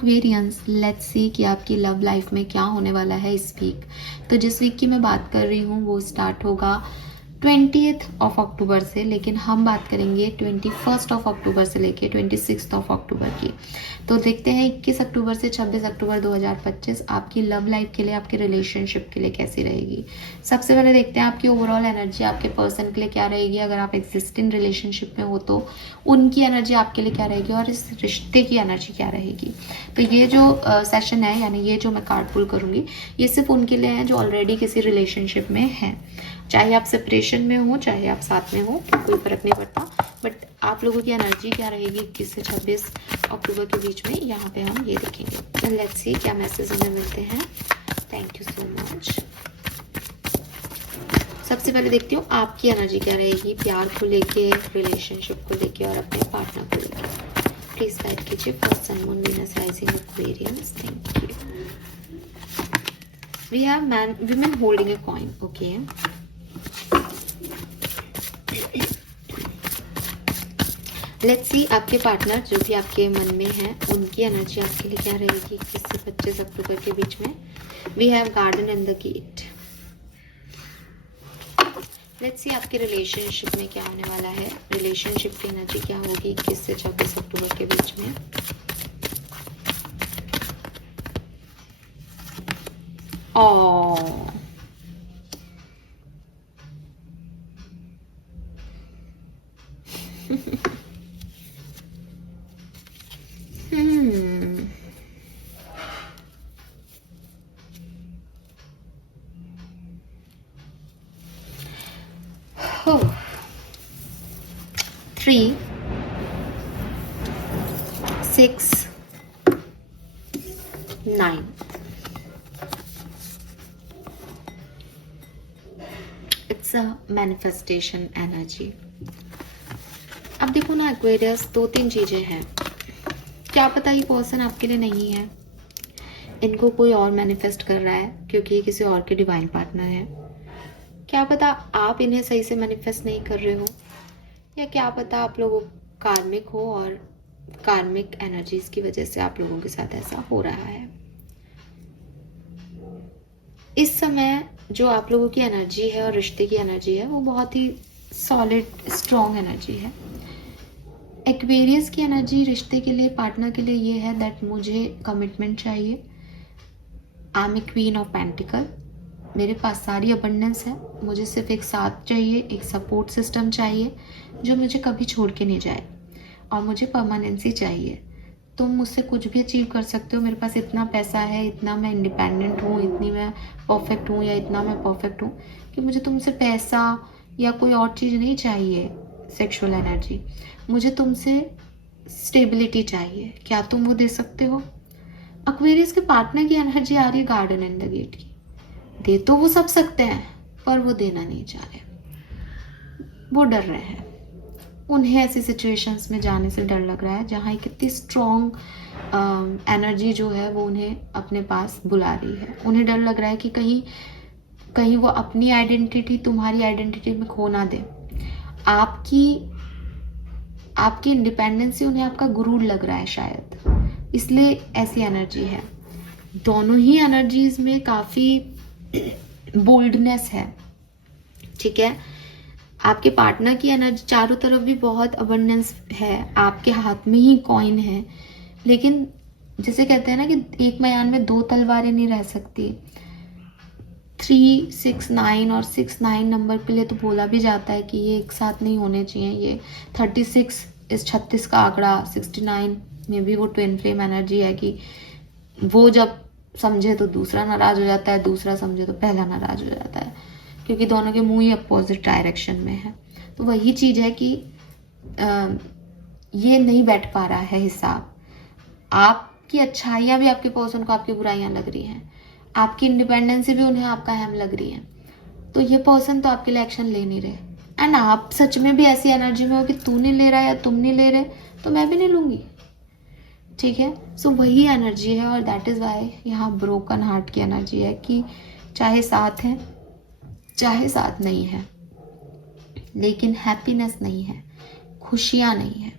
Aquarians, let's see कि आपकी love life में क्या होने वाला है इस वीक। तो जिस वीक की मैं बात कर रही हूँ वो स्टार्ट होगा 20th ऑफ अक्टूबर से, लेकिन हम बात करेंगे 21st ऑफ अक्टूबर से लेके 26th ऑफ अक्टूबर की। तो देखते हैं 21 अक्टूबर से 26 अक्टूबर 2025 आपकी लव लाइफ के लिए, आपके रिलेशनशिप के लिए कैसी रहेगी। सबसे पहले देखते हैं आपकी ओवरऑल एनर्जी आपके पर्सन के लिए क्या रहेगी। अगर आप एग्जिस्टिंग रिलेशनशिप में हो तो उनकी एनर्जी आपके लिए क्या रहेगी और इस रिश्ते की एनर्जी क्या रहेगी। तो ये जो सेशन है, यानी ये जो मैं कार्ड पुल करूँगी, ये सिर्फ उनके लिए है जो ऑलरेडी किसी रिलेशनशिप में हैं। चाहे आप सेपरेशन में हो, चाहे आप साथ में हो, कोई फर्क नहीं पड़ता। बट आप लोगों की एनर्जी क्या रहेगी 21 से 26 अक्टूबर के बीच में, यहाँ पे हम ये देखेंगे। लेट्स सी क्या मैसेज हमें मिलते हैं। Thank you so much. सबसे पहले देखती हूँ आपकी एनर्जी क्या रहेगी प्यार को लेके, रिलेशनशिप को लेके और अपने पार्टनर को लेके। प्लीज गाइड कीजिए for sun, moon, Venus, rising, Aquarius. Thank you. We have man women holding a coin. Okay, let's see आपके पार्टनर जो भी आपके मन में है उनकी एनर्जी आपके लिए क्या रहेगी 21 से 25 अक्टूबर के बीच में। We have garden and the gate. Let's see आपके रिलेशनशिप में क्या होने वाला है, रिलेशनशिप की एनर्जी क्या होगी 21 से 26 अक्टूबर के बीच में। ओ Oh. 3, 6, 9. It's a manifestation energy. अब देखो ना एक्वेरियस, 2-3 चीजें हैं। क्या पता ये पर्सन आपके लिए नहीं है, इनको कोई और मैनिफेस्ट कर रहा है क्योंकि ये किसी और के डिवाइन पार्टनर है। क्या पता आप इन्हें सही से मैनिफेस्ट नहीं कर रहे हो, या क्या पता आप लोग कार्मिक हो और कार्मिक एनर्जीज की वजह से आप लोगों के साथ ऐसा हो रहा है। इस समय जो आप लोगों की एनर्जी है और रिश्ते की एनर्जी है वो बहुत ही सॉलिड स्ट्रॉन्ग एनर्जी है। एक्वेरियस की एनर्जी रिश्ते के लिए, पार्टनर के लिए ये है दैट मुझे कमिटमेंट चाहिए। I am a queen of pentacles, मेरे पास सारी अबंडेंस है, मुझे सिर्फ एक साथ चाहिए, एक सपोर्ट सिस्टम चाहिए जो मुझे कभी छोड़ के नहीं जाए, और मुझे परमानेंसी चाहिए। तुम मुझसे कुछ भी अचीव कर सकते हो, मेरे पास इतना पैसा है, इतना मैं इंडिपेंडेंट हूँ, इतनी मैं परफेक्ट हूँ, या इतना मैं परफेक्ट हूँ कि मुझे तुमसे पैसा या कोई और चीज़ नहीं चाहिए। सेक्सुअल एनर्जी, मुझे तुमसे स्टेबिलिटी चाहिए, क्या तुम वो दे सकते हो। एक्वेरियस के पार्टनर की एनर्जी आ रही है गार्डन एंड द गेट की। दे तो वो सब सकते हैं पर वो देना नहीं चाह रहे, वो डर रहे हैं। उन्हें ऐसी सिचुएशंस में जाने से डर लग रहा है जहाँ एक इतनी स्ट्रॉन्ग एनर्जी जो है वो उन्हें अपने पास बुला रही है। उन्हें डर लग रहा है कि कहीं कहीं वो अपनी आइडेंटिटी तुम्हारी आइडेंटिटी में खो ना दे। आपकी इंडिपेंडेंस से उन्हें आपका गुरूर लग रहा है शायद, इसलिए ऐसी एनर्जी है। दोनों ही एनर्जीज में काफ़ी बोल्डनेस है, ठीक है। आपके पार्टनर की एनर्जी चारों तरफ भी बहुत अबंडेंस है, आपके हाथ में ही कॉइन है, लेकिन जिसे कहते हैं ना कि एक मैदान में 2 तलवारें नहीं रह सकती। 3, 6, 9 और 6, 9 नंबर के लिए तो बोला भी जाता है कि ये एक साथ नहीं होने चाहिए। ये 36 इस 36 का आंकड़ा, 69 में भी वो ट्विन फ्लेम एनर्जी है कि वो जब समझे तो दूसरा नाराज हो जाता है, दूसरा समझे तो पहला नाराज हो जाता है, क्योंकि दोनों के मुंह ही अपोजिट डायरेक्शन में है। तो वही चीज़ है कि ये नहीं बैठ पा रहा है हिसाब। आपकी अच्छाइयाँ भी आपके पर्सन को आपकी बुराइयाँ लग रही हैं, आपकी इंडिपेंडेंसी भी उन्हें आपका अहम लग रही है। तो ये पर्सन तो आपके लिए एक्शन ले नहीं रहे, एंड आप सच में भी ऐसी एनर्जी में हो कि तू नहीं ले रहा या तुम नहीं ले रहे तो मैं भी नहीं लूँगी, ठीक है। सो वही एनर्जी है, और दैट इज़ वाई यहाँ ब्रोकन हार्ट की एनर्जी है कि चाहे साथ है चाहे साथ नहीं है, लेकिन हैप्पीनेस नहीं है, खुशियाँ नहीं है,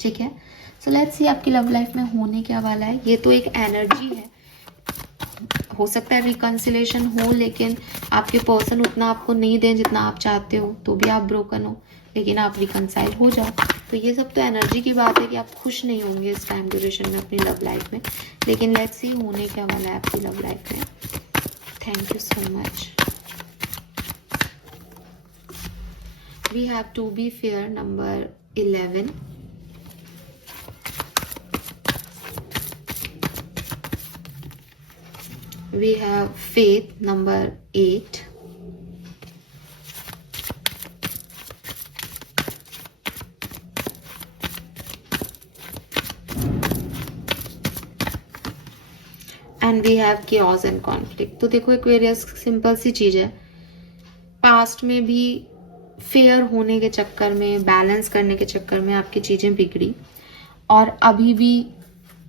ठीक है। सो लेट्स सी आपकी लव लाइफ में होने क्या वाला है। ये तो एक एनर्जी है, हो सकता है रिकंसिलेशन हो, लेकिन आपके पर्सन उतना आपको नहीं दें जितना आप चाहते हो, तो भी आप ब्रोकन हो, लेकिन आप रिकंसाइल हो जाओ। तो ये सब तो एनर्जी की बात है कि आप खुश नहीं होंगे इस टाइम ड्यूरेशन में अपनी लव लाइफ में, लेकिन लेट्स सी होने क्या वाला है आपकी लव लाइफ में। Thank you so much. We have to be fair number 11, we have faith number 8, and we have chaos and conflict। तो देखो एक्वेरियस सिंपल सी चीज है, पास्ट में भी फेयर होने के चक्कर में, बैलेंस करने के चक्कर में आपकी चीजें बिगड़ी, और अभी भी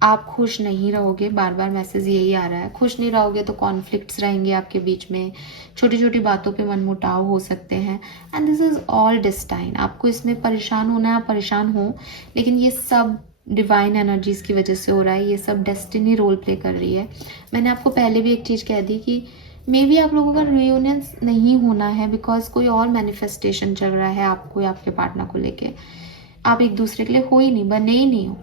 आप खुश नहीं रहोगे। बार बार मैसेज यही आ रहा है, खुश नहीं रहोगे तो कॉन्फ्लिक्ट्स रहेंगे आपके बीच में, छोटी छोटी बातों पे मनमुटाव हो सकते हैं, and this is all destine. आपको इसमें परेशान होना है, आप परेशान हो, लेकिन ये सब डिवाइन एनर्जीज की वजह से हो रहा है, ये सब डेस्टिनी रोल प्ले कर रही है। मैंने आपको पहले भी एक चीज़ कह दी कि मे बी आप लोगों का रियूनियन नहीं होना है बिकॉज कोई और मैनिफेस्टेशन चल रहा है आपको या आपके पार्टनर को लेके। आप एक दूसरे के लिए हो ही नहीं, बने ही नहीं हो,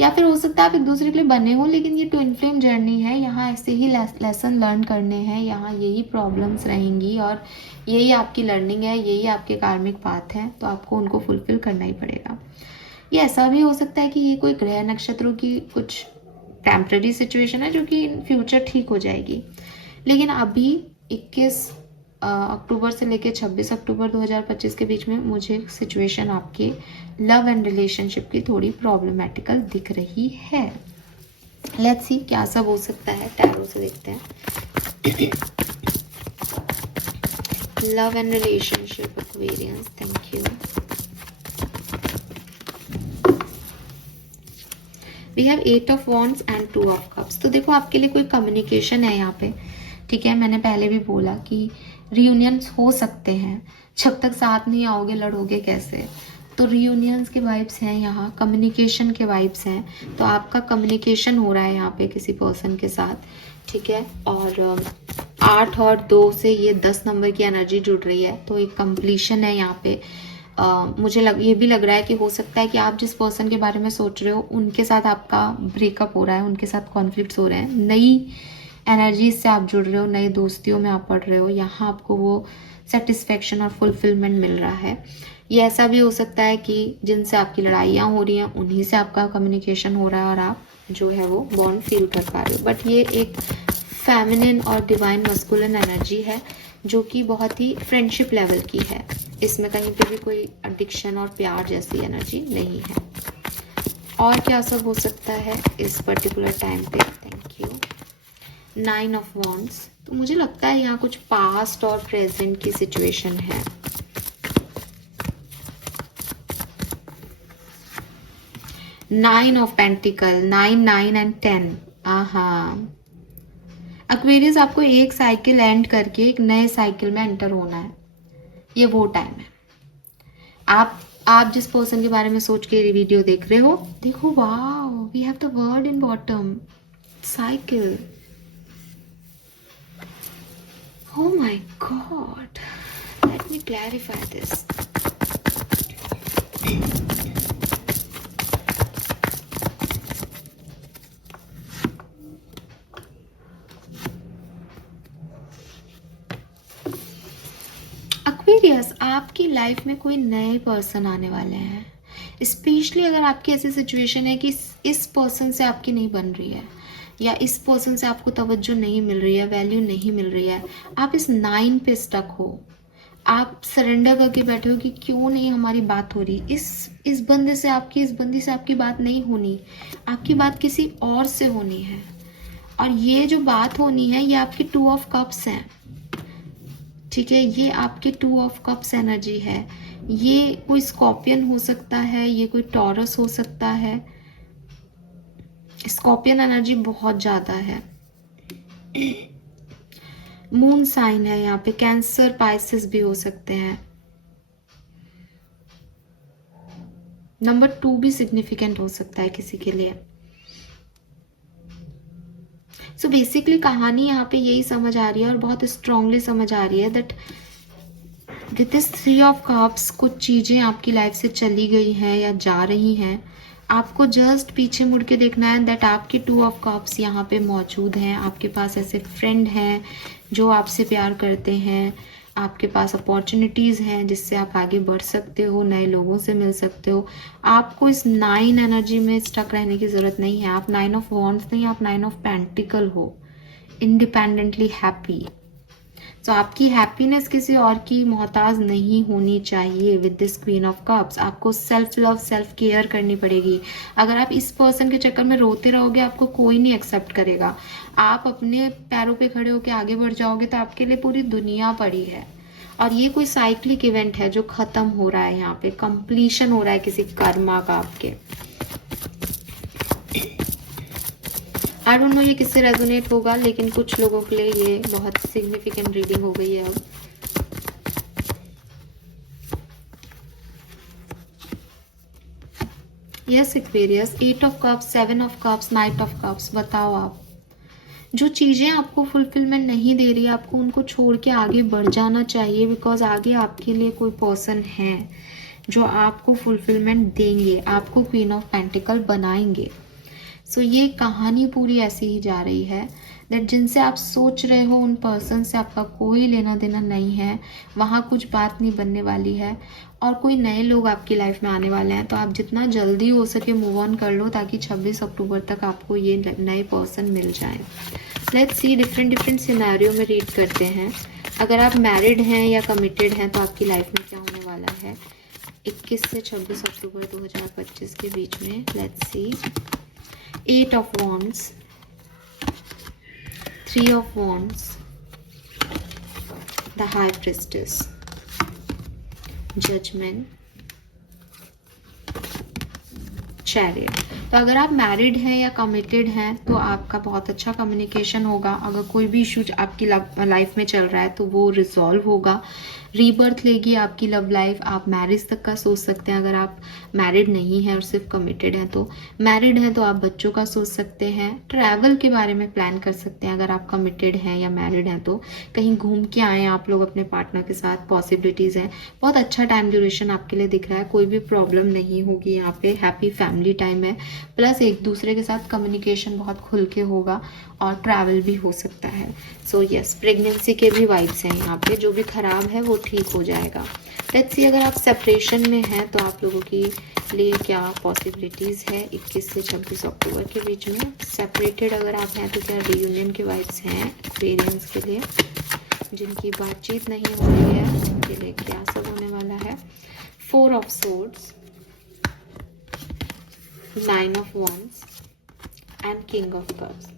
या फिर हो सकता है आप एक दूसरे के लिए बने हो, लेकिन ये ट्विन फ्लेम जर्नी है, यहाँ ऐसे ही लेसन लर्न करने हैं, यहाँ यही प्रॉब्लम्स रहेंगी और यही आपकी लर्निंग है, यही आपके कार्मिक पाथ है, तो आपको उनको फुलफिल करना ही पड़ेगा। ये ऐसा भी हो सकता है कि ये कोई ग्रह नक्षत्रों की कुछ टेम्पररी सिचुएशन है जो कि इन फ्यूचर ठीक हो जाएगी, लेकिन अभी 21 अक्टूबर से लेकर 26 अक्टूबर 2025 के बीच में मुझे सिचुएशन आपके लव एंड रिलेशनशिप की थोड़ी प्रॉब्लमेटिकल दिख रही है। लेट्स सी क्या सब हो सकता है, टैरो से देखते हैं। Love and relationship Aquarians, thank you. We have 8 of wands and 2 of cups. तो देखो आपके लिए कोई कम्युनिकेशन है यहाँ पे, ठीक है। मैंने पहले भी बोला कि रियूनियंस हो सकते हैं, जब तक साथ नहीं आओगे लड़ोगे कैसे, तो रियूनियंस के वाइब्स हैं यहाँ, कम्युनिकेशन के वाइब्स हैं, तो आपका कम्युनिकेशन हो रहा है यहाँ पे किसी पर्सन के साथ, ठीक है। और 8 और 2 से ये 10 नंबर की एनर्जी जुड़ रही है, तो एक कंप्लीशन है यहाँ पे। मुझे ये भी लग रहा है कि हो सकता है कि आप जिस पर्सन के बारे में सोच रहे हो उनके साथ आपका ब्रेकअप हो रहा है, उनके साथ कॉन्फ्लिक्ट्स हो रहे हैं, नई एनर्जीज से आप जुड़ रहे हो, नए दोस्तियों में आप पढ़ रहे हो, यहाँ आपको वो सेटिस्फेक्शन और फुलफिलमेंट मिल रहा है। ये ऐसा भी हो सकता है कि जिनसे आपकी लड़ाइयाँ हो रही हैं उन्हीं से आपका कम्युनिकेशन हो रहा है और आप जो है वो बॉन्ड फील कर पा रहे हो। बट ये एक फेमिनिन और डिवाइन मस्कुलिन एनर्जी है जो कि बहुत ही फ्रेंडशिप लेवल की है, इसमें कहीं पे भी कोई एडिक्शन और प्यार जैसी एनर्जी नहीं है। और क्या सब हो सकता है इस पर्टिकुलर टाइम पे, थैंक यू। 9 ऑफ वॉन्ड्स, तो मुझे लगता है यहाँ कुछ पास्ट और प्रेजेंट की सिचुएशन है। Nine of pentacle, 9, 9 and 10। Aquarius, आपको एक साइकिल एंड करके एक नए साइकिल में एंटर होना है, ये वो टाइम है। आप जिस पर्सन के बारे में सोच के वीडियो देख रहे हो, देखो wow, we have the word in bottom, cycle. Oh my God, let me clarify this. Aquarius, आपकी लाइफ में कोई नए पर्सन आने वाले हैं, स्पेशली अगर आपकी ऐसी सिचुएशन है कि इस पर्सन से आपकी नहीं बन रही है या इस पर्सन से आपको तवज्जो नहीं मिल रही है, वैल्यू नहीं मिल रही है, आप इस 9 पे स्टक हो, आप सरेंडर करके बैठे हो कि क्यों नहीं हमारी बात हो रही, इस बंदे से आपकी, इस बंदी से आपकी बात नहीं होनी, आपकी बात किसी और से होनी है। और ये जो बात होनी है ये आपकी 2 ऑफ कप्स हैं, ठीक है, ये आपके 2 ऑफ कप्स एनर्जी है। ये कोई स्कॉर्पियन हो सकता है, ये कोई टॉरस हो सकता है, स्कॉर्पियन एनर्जी बहुत ज़्यादा है। मून साइन है यहाँ पे, कैंसर, पाइसेस भी हो सकते हैं। नंबर 2 भी सिग्निफिकेंट हो सकता है किसी के लिए। सो बेसिकली कहानी यहाँ पे यही समझ आ रही है और बहुत स्ट्रांगली समझ आ रही है that with this 3 of cups कुछ चीज़ें आपकी लाइफ से चली गई हैं या जा रही हैं। आपको जस्ट पीछे मुड़ के देखना है दैट आपके 2 ऑफ कप्स यहाँ पे मौजूद हैं। आपके पास ऐसे फ्रेंड हैं जो आपसे प्यार करते हैं। आपके पास अपॉर्चुनिटीज़ हैं जिससे आप आगे बढ़ सकते हो, नए लोगों से मिल सकते हो। आपको इस 9 एनर्जी में स्टक रहने की ज़रूरत नहीं है। आप 9 ऑफ वॉन्ड्स नहीं, आप 9 ऑफ पेंटिकल हो, इंडिपेंडेंटली हैप्पी। तो आपकी हैप्पीनेस किसी और की मोहताज नहीं होनी चाहिए। With this queen of cups आपको सेल्फ लव, सेल्फ केयर करनी पड़ेगी। अगर आप इस पर्सन के चक्कर में रोते रहोगे, आपको कोई नहीं एक्सेप्ट करेगा। आप अपने पैरों पे खड़े होकर आगे बढ़ जाओगे तो आपके लिए पूरी दुनिया पड़ी है। और ये कोई साइक्लिक इवेंट है जो खत्म हो रहा है, यहाँ पे कंप्लीशन हो रहा है किसी कर्मा का आपके। आई डोंट नो ये किससे रेजोनेट होगा, लेकिन कुछ लोगों के लिए ये बहुत सिग्निफिकेंट रीडिंग हो गई है अब। Yes Aquarius, 8 of cups, 7 of cups, night of cups. बताओ आप जो चीज़ें आपको फुलफिलमेंट नहीं दे रही, आपको उनको छोड़ के आगे बढ़ जाना चाहिए। बिकॉज आगे आपके लिए कोई पर्सन है जो आपको फुलफिलमेंट देंगे, आपको क्वीन ऑफ पेंटिकल बनाएंगे। सो ये कहानी पूरी ऐसी ही जा रही है दैट जिनसे आप सोच रहे हो उन पर्सन से आपका कोई लेना देना नहीं है। वहाँ कुछ बात नहीं बनने वाली है और कोई नए लोग आपकी लाइफ में आने वाले हैं। तो आप जितना जल्दी हो सके मूव ऑन कर लो ताकि 26 अक्टूबर तक आपको ये नए पर्सन मिल जाए। लेट्स सी, डिफरेंट सिनेरियो में रीड करते हैं। अगर आप मैरिड हैं या कमिटेड हैं तो आपकी लाइफ में क्या होने वाला है 21 से 26 अक्टूबर 2025 के बीच में। Let's see, 8 of Wands, 3 of Wands, the High Priestess, Judgment, Chariot। तो अगर आप मैरिड हैं या कमिटेड हैं तो आपका बहुत अच्छा कम्युनिकेशन होगा। अगर कोई भी इशू आपकी लाइफ में चल रहा है तो वो रिजॉल्व होगा। रीबर्थ लेगी आपकी लव लाइफ। आप मैरिज तक का सोच सकते हैं अगर आप मैरिड नहीं हैं और सिर्फ कमिटेड हैं तो। मैरिड हैं तो आप बच्चों का सोच सकते हैं। ट्रैवल के बारे में प्लान कर सकते हैं अगर आप कमिटेड हैं या मैरिड हैं तो। कहीं घूम के आए आप लोग अपने पार्टनर के साथ, पॉसिबिलिटीज़ हैं। बहुत अच्छा टाइम ड्यूरेशन आपके लिए दिख रहा है। कोई भी प्रॉब्लम नहीं होगी यहाँ पे। हैप्पी फैमिली टाइम है। प्लस एक दूसरे के साथ कम्युनिकेशन बहुत खुल के होगा और ट्रैवल भी हो सकता है। सो यस, प्रेगनेंसी के भी वाइब्स हैं यहाँ पे। जो भी खराब है वो ठीक हो जाएगा। लेट्स सी, अगर आप सेपरेशन में हैं तो आप लोगों के लिए क्या पॉसिबिलिटीज़ है 21 से 26 अक्टूबर के बीच में। सेपरेटेड अगर आप हैं तो क्या रियूनियन के वाइब्स हैं एक्वेरियंस के लिए। जिनकी बातचीत नहीं हो रही है उनके लिए क्या सब होने वाला है। 4 of swords, 9 of Wands and King of Cups।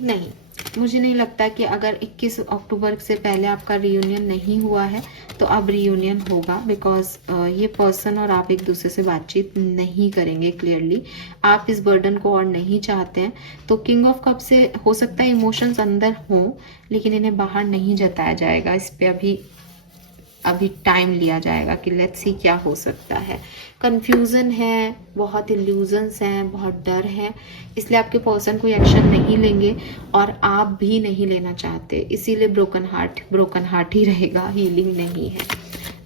नहीं, मुझे नहीं लगता कि अगर 21 अक्टूबर से पहले आपका रियूनियन नहीं हुआ है तो अब रियूनियन होगा। बिकॉज ये पर्सन और आप एक दूसरे से बातचीत नहीं करेंगे क्लियरली। आप इस बर्डन को और नहीं चाहते हैं। तो किंग ऑफ कप से हो सकता है इमोशंस अंदर हों लेकिन इन्हें बाहर नहीं जताया जाएगा। इस पर अभी टाइम लिया जाएगा कि लेट्स सी क्या हो सकता है। कंफ्यूजन है, बहुत इल्यूजन्स हैं, बहुत डर है, इसलिए आपके पर्सन कोई एक्शन नहीं लेंगे और आप भी नहीं लेना चाहते। इसीलिए ब्रोकन हार्ट ही रहेगा, हीलिंग नहीं है।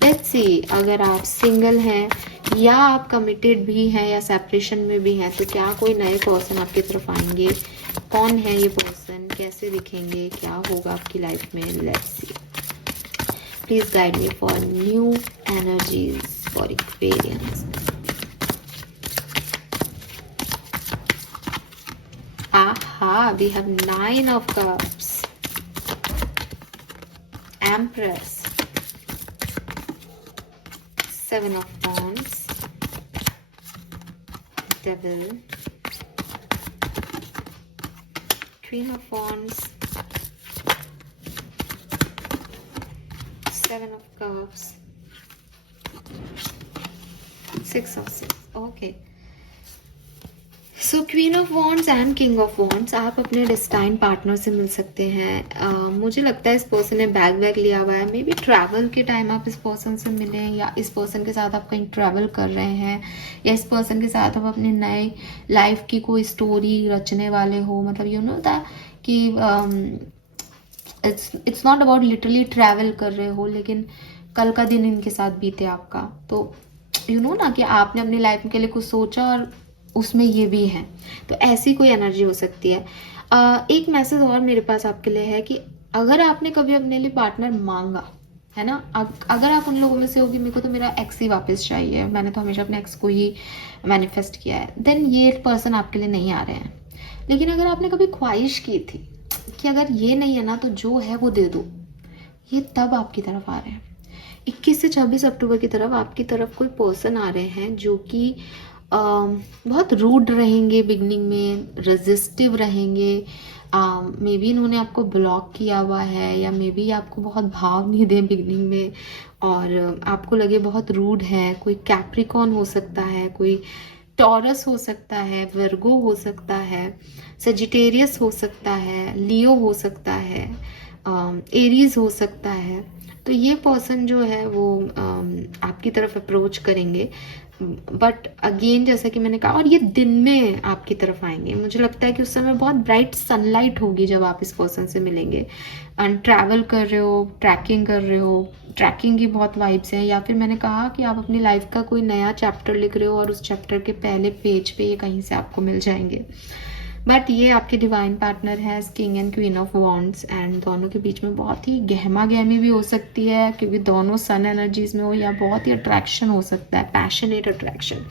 लेट्स सी, अगर आप सिंगल हैं या आप कमिटेड भी हैं या सेपरेशन में भी हैं तो क्या कोई नए पर्सन आपकी तरफ आएंगे। कौन है ये पर्सन, कैसे दिखेंगे, क्या होगा आपकी लाइफ में। Let's see, please guide me for new energies for Aquarians। Aha, we have 9 of Cups, Empress, 7 of Wands, Devil, Queen of Wands, 7 of Cups, 6 of Six। Okay, so queen of wands and king of wands, आप अपने destined partner से मिल सकते हैं। मुझे लगता है इस person ने बैग वैग लिया हुआ है, मे बी ट्रैवल के टाइम आप इस पर्सन से मिलें, या इस पर्सन के साथ आप कहीं ट्रैवल कर रहे हैं, या इस पर्सन के साथ आप अपने नए लाइफ की कोई स्टोरी रचने वाले हो। मतलब यू नो दैट कि it's not about literally travel कर रहे हो, लेकिन कल का दिन इनके साथ बीते आपका, तो यू नो ना कि आपने अपनी लाइफ के लिए कुछ सोचा और उसमें ये भी है, तो ऐसी कोई एनर्जी हो सकती है। एक मैसेज और मेरे पास आपके लिए है कि अगर आपने कभी अपने लिए पार्टनर मांगा है ना, अगर आप उन लोगों में से होगी मेरे को तो मेरा एक्स ही वापस चाहिए, मैंने तो हमेशा अपने एक्स को ही मैनिफेस्ट किया है, देन ये पर्सन आपके लिए नहीं आ रहे हैं। लेकिन अगर आपने कभी ख्वाहिश की थी कि अगर ये नहीं है ना तो जो है वो दे दो, ये तब आपकी तरफ आ रहे हैं। 21 से 26 अक्टूबर की तरफ आपकी तरफ कोई पर्सन आ रहे हैं जो कि बहुत रूड रहेंगे, बिगनिंग में रेजिस्टिव रहेंगे, मे बी इन्होंने आपको ब्लॉक किया हुआ है, या मे बी आपको बहुत भाव नहीं दे बिगनिंग में और आपको लगे बहुत रूड है। कोई कैप्रिकॉन हो सकता है, कोई टॉरस हो सकता है, वर्गो हो सकता है, सजिटेरियस हो सकता है, लियो हो सकता है, एरीज हो सकता है। तो ये पर्सन जो है वो आपकी तरफ अप्रोच करेंगे, बट अगेन जैसा कि मैंने कहा, और ये दिन में आपकी तरफ आएंगे। मुझे लगता है कि उस समय बहुत ब्राइट सनलाइट होगी जब आप इस पर्सन से मिलेंगे। एंड ट्रैवल कर रहे हो, ट्रैकिंग कर रहे हो, ट्रैकिंग की बहुत वाइब्स हैं, या फिर मैंने कहा कि आप अपनी लाइफ का कोई नया चैप्टर लिख रहे हो और उस चैप्टर के पहले पेज पे ये कहीं से आपको मिल जाएंगे। बट ये आपके डिवाइन पार्टनर है, king and queen of wands, and दोनों के बीच में बहुत ही गहमा गहमी भी हो सकती है क्योंकि दोनों सन एनर्जीज में हो, या बहुत ही अट्रैक्शन हो सकता है, पैशनेट अट्रैक्शन।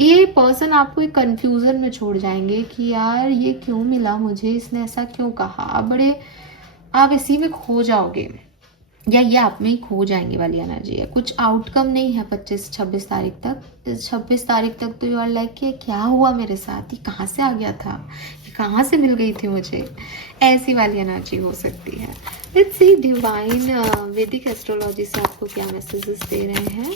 ये पर्सन आपको एक कंफ्यूजन में छोड़ जाएंगे कि यार ये क्यों मिला मुझे, इसने ऐसा क्यों कहा, आप इसी में खो जाओगे, या ये आप में ही खो जाएंगे वाली एनर्जी है। कुछ आउटकम नहीं है 25-26 तारीख तक। 26 तारीख तक तो यू आर लाइक कि क्या हुआ मेरे साथ, ये कहाँ से आ गया था, ये कहाँ से मिल गई थी मुझे, ऐसी वाली एनर्जी हो सकती है। लेट्स सी डिवाइन वैदिक एस्ट्रोलॉजी से आपको क्या मैसेजेस दे रहे हैं।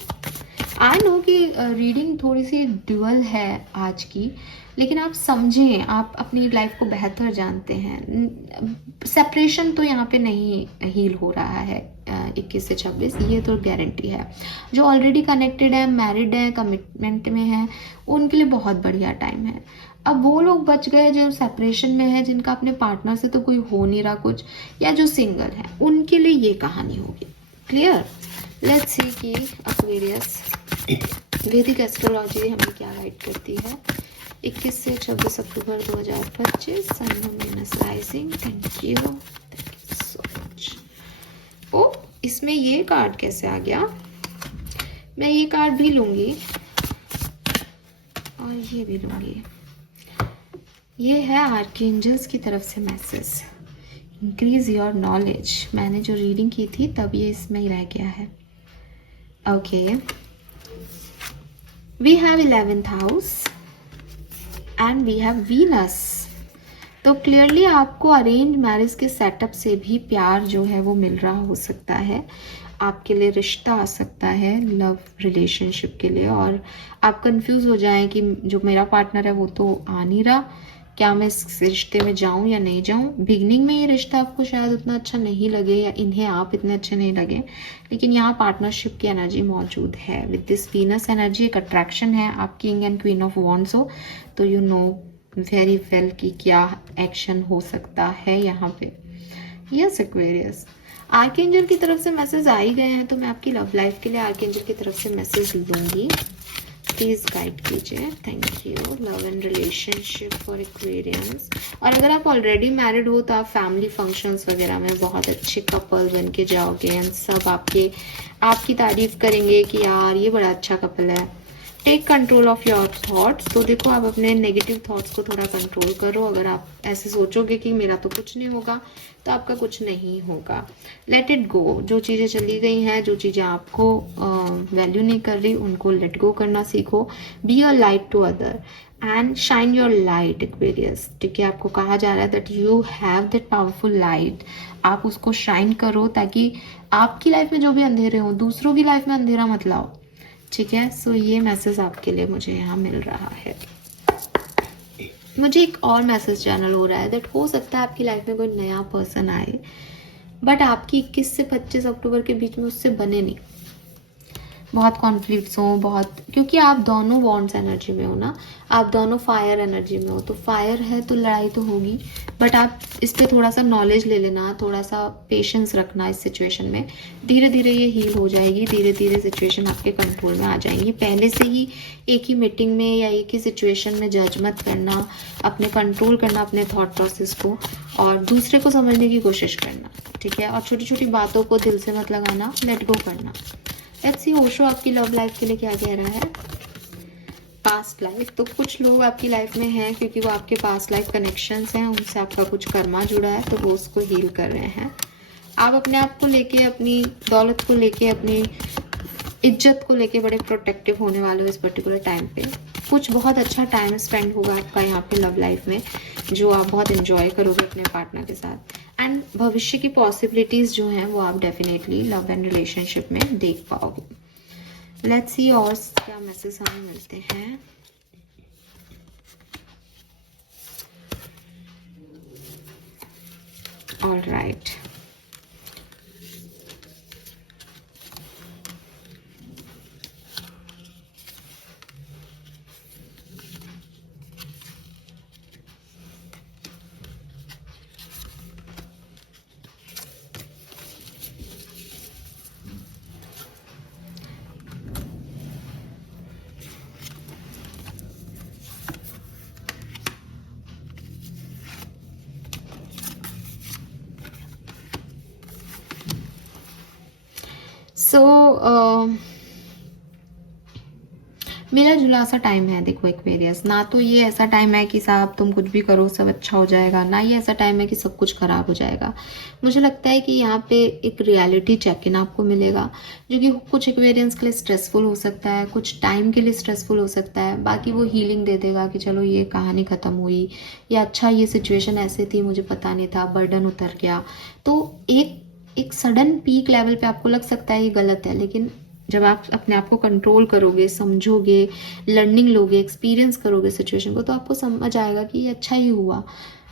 आई नो कि रीडिंग थोड़ी सी ड्यूअल है आज की, लेकिन आप समझें, आप अपनी लाइफ को बेहतर जानते हैं। सेपरेशन तो यहाँ पे नहीं हील हो रहा है 21 से 26, ये तो गारंटी है। जो ऑलरेडी कनेक्टेड है, मैरिड है, कमिटमेंट में है, उनके लिए बहुत बढ़िया टाइम है। अब वो लोग बच गए जो सेपरेशन में है, जिनका अपने पार्टनर से तो कोई हो नहीं रहा कुछ, या जो सिंगल है, उनके लिए ये कहानी होगी। क्लियर? लेट्स सी कि एक्वेरियस वैदिक एस्ट्रोलॉजी हमें क्या गाइड करती है 21 से 26 अक्टूबर 2025, sun Venus rising. Thank you so much. ओ, इसमें ये कार्ड कैसे आ गया? मैं ये कार्ड भी लूंगी और ये भी लूंगी। ये है आर्कएंजल्स की तरफ से मैसेज, इंक्रीज योर नॉलेज। मैंने जो रीडिंग की थी तब ये इसमें ही रह गया है। Okay, we have 11th house and we have Venus. तो क्लियरली आपको अरेंज मैरिज के सेटअप से भी प्यार जो है वो मिल रहा हो सकता है, आपके लिए रिश्ता आ सकता है लव रिलेशनशिप के लिए, और आप कंफ्यूज हो जाएं कि जो मेरा पार्टनर है वो तो आ नहीं रहा, क्या मैं इस रिश्ते में जाऊं या नहीं जाऊं। बिगनिंग में ये रिश्ता आपको शायद उतना अच्छा नहीं लगे, या इन्हें आप इतने अच्छे नहीं लगे, लेकिन यहाँ पार्टनरशिप की एनर्जी मौजूद है। विद दिस वीनस एनर्जी एक अट्रैक्शन है। आप king and queen of wands हो तो यू नो वेरी वेल कि क्या एक्शन हो सकता है यहाँ पे। यस एक्वेरियस, आर्कएंजल की तरफ से मैसेज आ ही गए हैं, तो मैं आपकी लव लाइफ के लिए आर्कएंजल की तरफ से मैसेज लूंगी। प्लीज गाइड कीजिए। Thank you. Love and relationship for Aquarians. और अगर आप ऑलरेडी मैरिड हो तो आप फैमिली फंक्शंस वगैरह में बहुत अच्छे कपल बन के जाओगे, एंड सब आपकी तारीफ करेंगे कि यार ये बड़ा अच्छा कपल है। Take control of your thoughts. तो देखो, आप अपने नेगेटिव थॉट्स को थोड़ा कंट्रोल करो। अगर आप ऐसे सोचोगे कि मेरा तो कुछ नहीं होगा, तो आपका कुछ नहीं होगा। Let it go. जो चीज़ें चली गई हैं, जो चीज़ें आपको वैल्यू नहीं कर रही, उनको लेट गो करना सीखो। Be a light to other and shine your light Aquarius. ठीक है, आपको कहा जा रहा है that you have that powerful light. आप उसको शाइन करो ताकि आपकी लाइफ में जो भी अंधेरे हो, दूसरों की लाइफ में अंधेरा मत लाओ। ठीक है, सो ये मैसेज आपके लिए मुझे यहाँ मिल रहा है। मुझे एक और मैसेज चैनल हो रहा है दैट हो सकता है आपकी लाइफ में कोई नया पर्सन आए, बट आपकी 21 से 25 अक्टूबर के बीच में उससे बने नहीं। बहुत कॉन्फ्लिक्ट्स हो, बहुत, क्योंकि आप दोनों वॉन्ड्स एनर्जी में हो ना, आप दोनों फायर एनर्जी में हो, तो फायर है तो लड़ाई तो होगी, बट आप इस पर थोड़ा सा नॉलेज ले लेना, थोड़ा सा पेशेंस रखना इस सिचुएशन में। धीरे धीरे ये हील हो जाएगी, धीरे धीरे सिचुएशन आपके कंट्रोल में आ जाएंगी। पहले से ही एक ही मीटिंग में या एक ही सिचुएशन में जज मत करना, अपने कंट्रोल करना अपने थॉट प्रोसेस को, और दूसरे को समझने की कोशिश करना, ठीक है। और छोटी छोटी बातों को दिल से मत लगाना, लेट गो करना। लेट्स सी ओशो आपकी लव लाइफ के लिए क्या कह रहा है। पास्ट लाइफ, तो कुछ लोग आपकी लाइफ में हैं क्योंकि वो आपके पास्ट लाइफ कनेक्शंस हैं, उनसे आपका कुछ कर्मा जुड़ा है, तो वो उसको हील कर रहे हैं। आप अपने आप को लेके, अपनी दौलत को लेके, अपनी इज्जत को लेके बड़े प्रोटेक्टिव होने वाले हो इस पर्टिकुलर टाइम पे। कुछ बहुत अच्छा टाइम स्पेंड होगा आपका यहाँ पे लव लाइफ में, जो आप बहुत इंजॉय करोगे अपने पार्टनर के साथ। एंड भविष्य की पॉसिबिलिटीज जो हैं वो आप डेफिनेटली लव एंड रिलेशनशिप में देख पाओगे। लेट्स सी और क्या मैसेज हमें मिलते हैं। ऑलराइट, मिला जुला सा टाइम है। देखो एक्वेरियस, ना तो ये ऐसा टाइम है कि साहब तुम कुछ भी करो सब अच्छा हो जाएगा, ना ये ऐसा टाइम है कि सब कुछ खराब हो जाएगा। मुझे लगता है कि यहाँ पे एक रियलिटी चेक इन आपको मिलेगा, जो कि कुछ एक्वेरियंस के लिए स्ट्रेसफुल हो सकता है, कुछ टाइम के लिए स्ट्रेसफुल हो सकता है। बाकी वो हीलिंग दे देगा कि चलो ये कहानी खत्म हुई, या अच्छा ये सिचुएशन ऐसे थी मुझे पता नहीं था, बर्डन उतर गया। तो एक सडन पीक लेवल पे आपको लग सकता है ये गलत है, लेकिन जब आप अपने आप को कंट्रोल करोगे, समझोगे, लर्निंग लोगे, एक्सपीरियंस करोगे सिचुएशन को, तो आपको समझ आएगा कि ये अच्छा ही हुआ।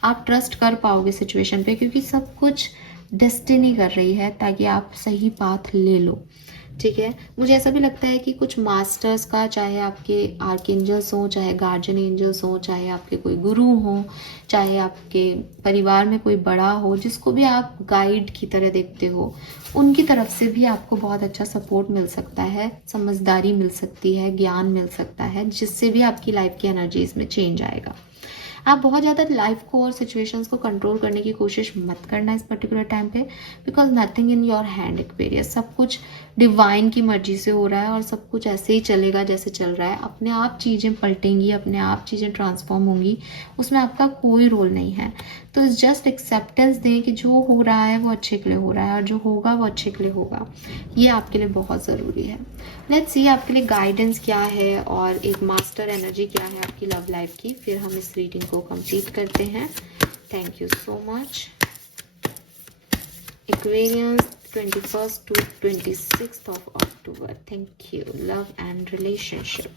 आप ट्रस्ट कर पाओगे सिचुएशन पे, क्योंकि सब कुछ डेस्टिनी कर रही है ताकि आप सही पाथ ले लो, ठीक है। मुझे ऐसा भी लगता है कि कुछ मास्टर्स का, चाहे आपके आर्कएंजल्स हो, चाहे गार्जियन एंजल्स हो, चाहे आपके कोई गुरु हो, चाहे आपके परिवार में कोई बड़ा हो, जिसको भी आप गाइड की तरह देखते हो, उनकी तरफ से भी आपको बहुत अच्छा सपोर्ट मिल सकता है, समझदारी मिल सकती है, ज्ञान मिल सकता है, जिससे भी आपकी लाइफ की एनर्जीज में चेंज आएगा। आप बहुत ज़्यादा लाइफ को और सिचुएशंस को कंट्रोल करने की कोशिश मत करना इस पर्टिकुलर टाइम पे, because nothing in your hand Aquarius. सब कुछ डिवाइन की मर्जी से हो रहा है और सब कुछ ऐसे ही चलेगा जैसे चल रहा है। अपने आप चीज़ें पलटेंगी, अपने आप चीज़ें ट्रांसफॉर्म होंगी, उसमें आपका कोई रोल नहीं है। तो जस्ट एक्सेप्टेंस दें कि जो हो रहा है वो अच्छे के लिए हो रहा है, और जो होगा वो अच्छे के लिए होगा। ये आपके लिए बहुत ज़रूरी है। लेट्स सी आपके लिए गाइडेंस क्या है और एक मास्टर एनर्जी क्या है आपकी लव लाइफ की, फिर हम इस रीडिंग को कंप्लीट करते हैं। Thank you so much. Aquarius 21st to 26th of October. Thank you. Love and relationship.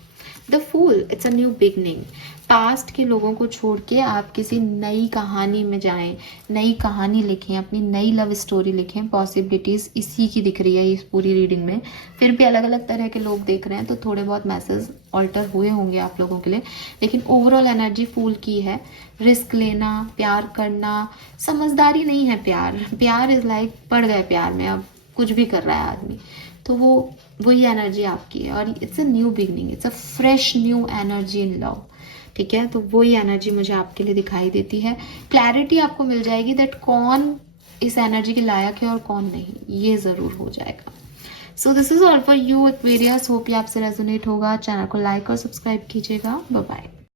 The Fool. It's a new beginning. Past के लोगों को छोड़ के आप किसी नई कहानी में जाएं, नई कहानी लिखें, अपनी नई लव स्टोरी लिखें। पॉसिबिलिटीज़ इसी की दिख रही है इस पूरी रीडिंग में। फिर भी अलग अलग तरह के लोग देख रहे हैं, तो थोड़े बहुत मैसेज ऑल्टर हुए होंगे आप लोगों के लिए, लेकिन ओवरऑल एनर्जी फूल की है। रिस्क लेना, प्यार करना, समझदारी नहीं है प्यार। प्यार इज़ लाइक पड़ गए प्यार में, अब कुछ भी कर रहा है आदमी, तो वही एनर्जी आपकी है। और it's a new beginning, it's a fresh new energy in love, ठीक है। तो वही एनर्जी मुझे आपके लिए दिखाई देती है। क्लैरिटी आपको मिल जाएगी दैट कौन इस एनर्जी के लायक है और कौन नहीं, ये ज़रूर हो जाएगा। So this is all for you Aquarius. Hope ये आपसे रेजोनेट होगा। चैनल को लाइक और सब्सक्राइब कीजिएगा। Bye bye.